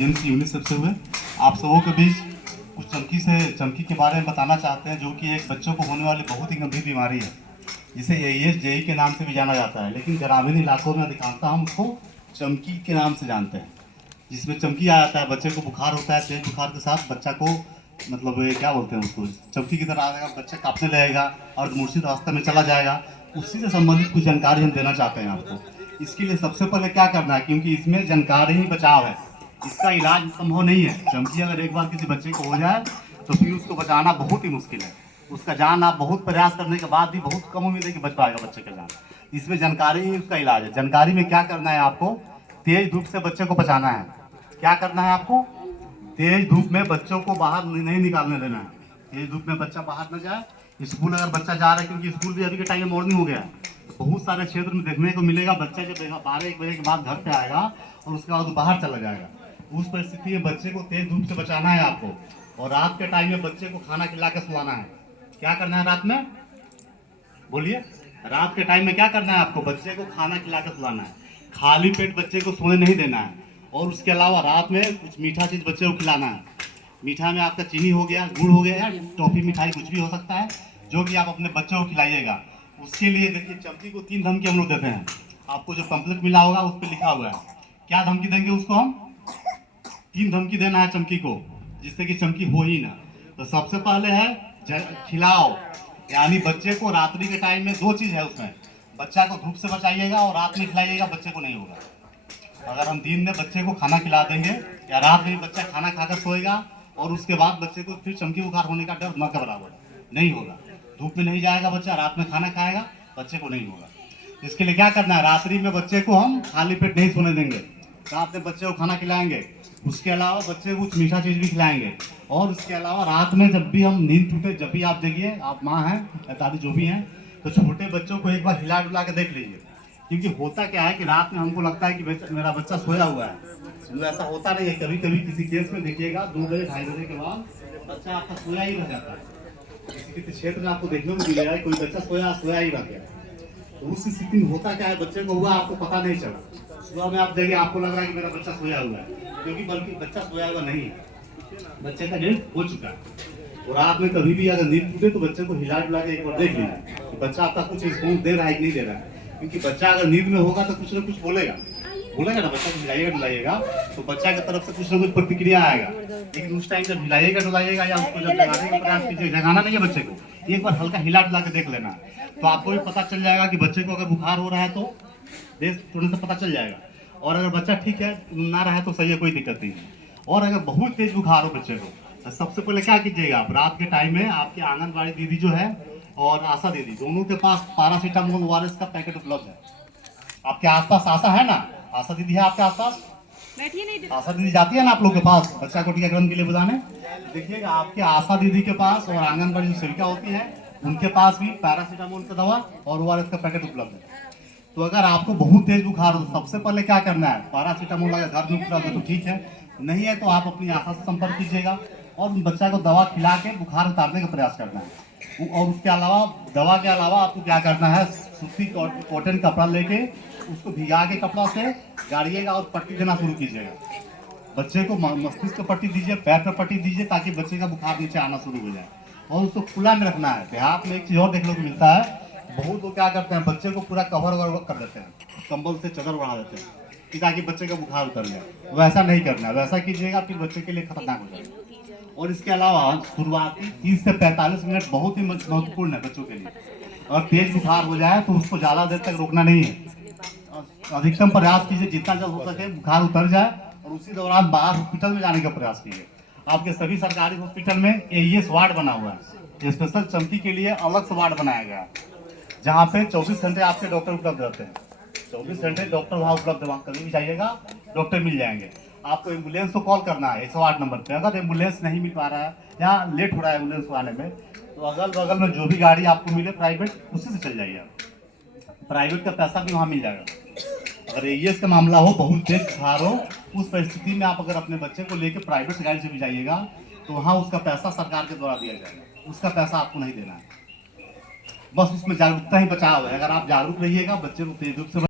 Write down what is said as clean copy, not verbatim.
PMC unit से हुए आप सबों के बीच कुछ चमकी के बारे में बताना चाहते हैं, जो कि एक बच्चों को होने वाली बहुत ही गंभीर बीमारी है, जिसे एईएस जेई के नाम से भी जाना जाता है, लेकिन ग्रामीण इलाकों में अधिकांशतः हम उसको चमकी के नाम से जानते हैं। जिसमें चमकी आ जाता है, बच्चे को बुखार होता है, तेज बुखार के साथ बच्चा को मतलब ये क्या बोलते हैं उसको, चमकी की तरह आ जाएगा, बच्चा कांपने लगेगा और मूर्छित अवस्था में चला जाएगा। उसी से संबंधित कुछ जानकारी हम देना चाहते हैं आपको। इसके लिए सबसे पहले क्या करना है, क्योंकि इसमें जानकारी ही बचाव है, इसका इलाज संभव नहीं है। चमकी अगर एक बार किसी बच्चे को हो जाए तो फिर उसको बचाना बहुत ही मुश्किल है। उसका जान आप बहुत प्रयास करने के बाद भी बहुत कम उम्मीद है कि बच पाएगा बच्चे का जान। इसमें जानकारी ही उसका इलाज है। जानकारी में क्या करना है आपको, तेज धूप से बच्चे को बचाना है। क्या करना है आपको, तेज धूप में बच्चों को बाहर नहीं निकालने देना है। तेज धूप में बच्चा बाहर न जाए। स्कूल अगर बच्चा जा रहा है, क्योंकि स्कूल भी अभी के टाइम में मॉर्निंग हो गया है, तो बहुत सारे क्षेत्र में देखने को मिलेगा बच्चा जब 12-1 बजे के बाद घर पे आएगा और उसके बाद बाहर चला जाएगा। उस परिस्थिति में बच्चे को तेज धूप से बचाना है आपको। और रात के टाइम में बच्चे को खाना खिला के सुलाना है। क्या करना है रात में, बोलिए, रात के टाइम में क्या करना है आपको, बच्चे को खाना खिला के सुलाना है। खाली पेट बच्चे को सोने नहीं देना है। और उसके अलावा रात में कुछ मीठा चीज़ बच्चे को खिलाना है। मीठा में आपका चीनी हो गया, गुड़ हो गया, या टॉफी मिठाई कुछ भी हो सकता है, जो कि आप अपने बच्चों को खिलाइएगा। उसके लिए देखिए, चमकी को 3 धमकी हम लोग देते हैं। आपको जो पंपलेट मिला होगा उस पर लिखा हुआ है। क्या धमकी देंगे उसको हम, 3 धमकी देना है चमकी को, जिससे कि चमकी हो ही ना। तो सबसे पहले है खिलाओ, यानी बच्चे को रात्रि के टाइम में 2 चीज़ है उसमें, बच्चा को धूप से बचाइएगा और रात में खिलाइएगा, बच्चे को नहीं होगा। अगर हम दिन में बच्चे को खाना खिला देंगे या रात में बच्चा खाना खाकर सोएगा और उसके बाद बच्चे को फिर चमकी बुखार होने का डर न के बराबर नहीं होगा। धूप में नहीं जाएगा बच्चा, रात में खाना खाएगा, बच्चे को नहीं होगा। इसके लिए क्या करना है, रात्रि में बच्चे को हम खाली पेट नहीं सोने देंगे, रात में बच्चे को खाना खिलाएंगे। उसके अलावा बच्चे को कुछ मीठा चीज़ भी खिलाएंगे। और उसके अलावा रात में जब भी हम नींद टूटे, जब भी आप देखिए, आप माँ हैं या दादी जो भी हैं, तो छोटे बच्चों को एक बार हिला डुला के देख लीजिए। क्योंकि होता क्या है कि रात में हमको लगता है कि मेरा बच्चा सोया हुआ है, तो ऐसा होता नहीं है। कभी कभी किसी केस में देखिएगा 2 बजे 2:30 बजे के बाद बच्चा आपका सोया ही रह जाता है। किसी क्षेत्र में आपको देखने को मिलेगा कोई बच्चा सोया ही रह गया। तो उस स्थिति में होता क्या है, बच्चे को हुआ आपको पता नहीं चला। सुबह में आप देखिए, आपको लग रहा है कि मेरा बच्चा सोया हुआ है, क्योंकि बल्कि बच्चा सोया हुआ नहीं है, बच्चे का नींद हो चुका है। और रात में कभी भी अगर नींद टूटे तो बच्चे को हिला डुला के एक बार देख लीजिए कि बच्चा आपका कुछ रिस्पॉन्स दे रहा है कि नहीं दे रहा है। क्योंकि बच्चा अगर नींद में होगा तो कुछ ना कुछ बोलेगा ना, बच्चा को हिलाइएगा डुलाइएगा तो बच्चा की तरफ से कुछ ना कुछ प्रतिक्रिया आएगा। लेकिन उस टाइम जब हिलाइएगा डुलाइएगा या उसको जब जगाने का प्रयास कीजिए, जगाना नहीं है बच्चे को, एक बार हल्का हिला डुला के देख लेना, तो आपको भी पता चल जाएगा कि बच्चे को अगर बुखार हो रहा है तो थोड़ा सा पता चल जाएगा। और अगर बच्चा ठीक है ना रहा है तो सही है, कोई दिक्कत नहीं है। और अगर बहुत तेज बुखार हो बच्चे को, तो सबसे पहले क्या कीजिएगा, आप रात के टाइम में आपके आंगनबाड़ी दीदी जो है और आशा दीदी, दोनों के पास पैरासीटामोल ओआरएस का पैकेट उपलब्ध है। आपके आसपास आशा है ना, आशा दीदी है आपके आसपास, आशा दीदी जाती है ना आप लोग के पास बच्चा को टीकाकरण के लिए बुलाने। देखिएगा आपके आशा दीदी के पास और आंगनबाड़ी जो सेविका होती है उनके पास भी पैरासीटामोल का दवा और ओआरएस का पैकेट उपलब्ध है। तो अगर आपको बहुत तेज बुखार हो तो सबसे पहले क्या करना है, पैरासीटामोल अगर घर में उपलब्ध है तो ठीक है, नहीं है तो आप अपनी आशा से संपर्क कीजिएगा और बच्चा को दवा खिला के बुखार उतारने का प्रयास करना है। और उसके अलावा दवा के अलावा आपको क्या करना है, सूती कॉटन कपड़ा लेके उसको भिगा के कपड़ा से गाड़िएगा और पट्टी देना शुरू कीजिएगा। बच्चे को मस्तिष्क पर पट्टी दीजिए, पैर पर पट्टी दीजिए, ताकि बच्चे का बुखार नीचे आना शुरू हो जाए। और उसको खुला में रखना है। देहात में एक चीज़ और देखने को मिलता है, बहुत लोग क्या करते हैं, बच्चे को पूरा कवर कर देते हैं, कंबल से चादर बढ़ा देते हैं कि ताकि बच्चे का बुखार उतर जाए। वैसा नहीं करना है, वैसा कीजिएगा फिर बच्चे के लिए खतरनाक हो जाएगा। और इसके अलावा शुरुआती 30 से 45 मिनट बहुत ही महत्वपूर्ण है बच्चों के लिए। और तेज बुखार हो जाए तो उसको ज़्यादा देर तक रोकना नहीं है, अधिकतम प्रयास कीजिए जितना जल्द हो सके बुखार उतर जाए, और उसी दौरान बाहर हॉस्पिटल में जाने का प्रयास कीजिए। आपके सभी सरकारी हॉस्पिटल में एईएस वार्ड बना हुआ है, स्पेशल चमकी के लिए अलग से वार्ड बनाया गया है, जहाँ पे 24 घंटे आपके डॉक्टर उपलब्ध रहते हैं। 24 घंटे डॉक्टर वहाँ उपलब्ध है, वहाँ कभी भी जाइएगा डॉक्टर मिल जाएंगे। आपको एम्बुलेंस को कॉल करना है 108 नंबर पे। अगर एम्बुलेंस नहीं मिल पा रहा है या लेट हो रहा है एम्बुलेंस को आने में, तो अगल बगल में जो भी गाड़ी आपको मिले प्राइवेट, उसी से चल जाइए आप। प्राइवेट का पैसा भी वहाँ मिल जाएगा। अगर एईएस का मामला हो, बहुत तेज बुखार हो, उस परिस्थिति में आप अगर अपने बच्चे को लेकर प्राइवेट गाड़ी से भी जाइएगा तो वहाँ उसका पैसा सरकार के द्वारा दिया जाएगा, उसका पैसा आपको नहीं देना है। बस उसमें जागरूकता ही बचाव है। अगर आप जागरूक रहिएगा, बच्चे को तेज रूप से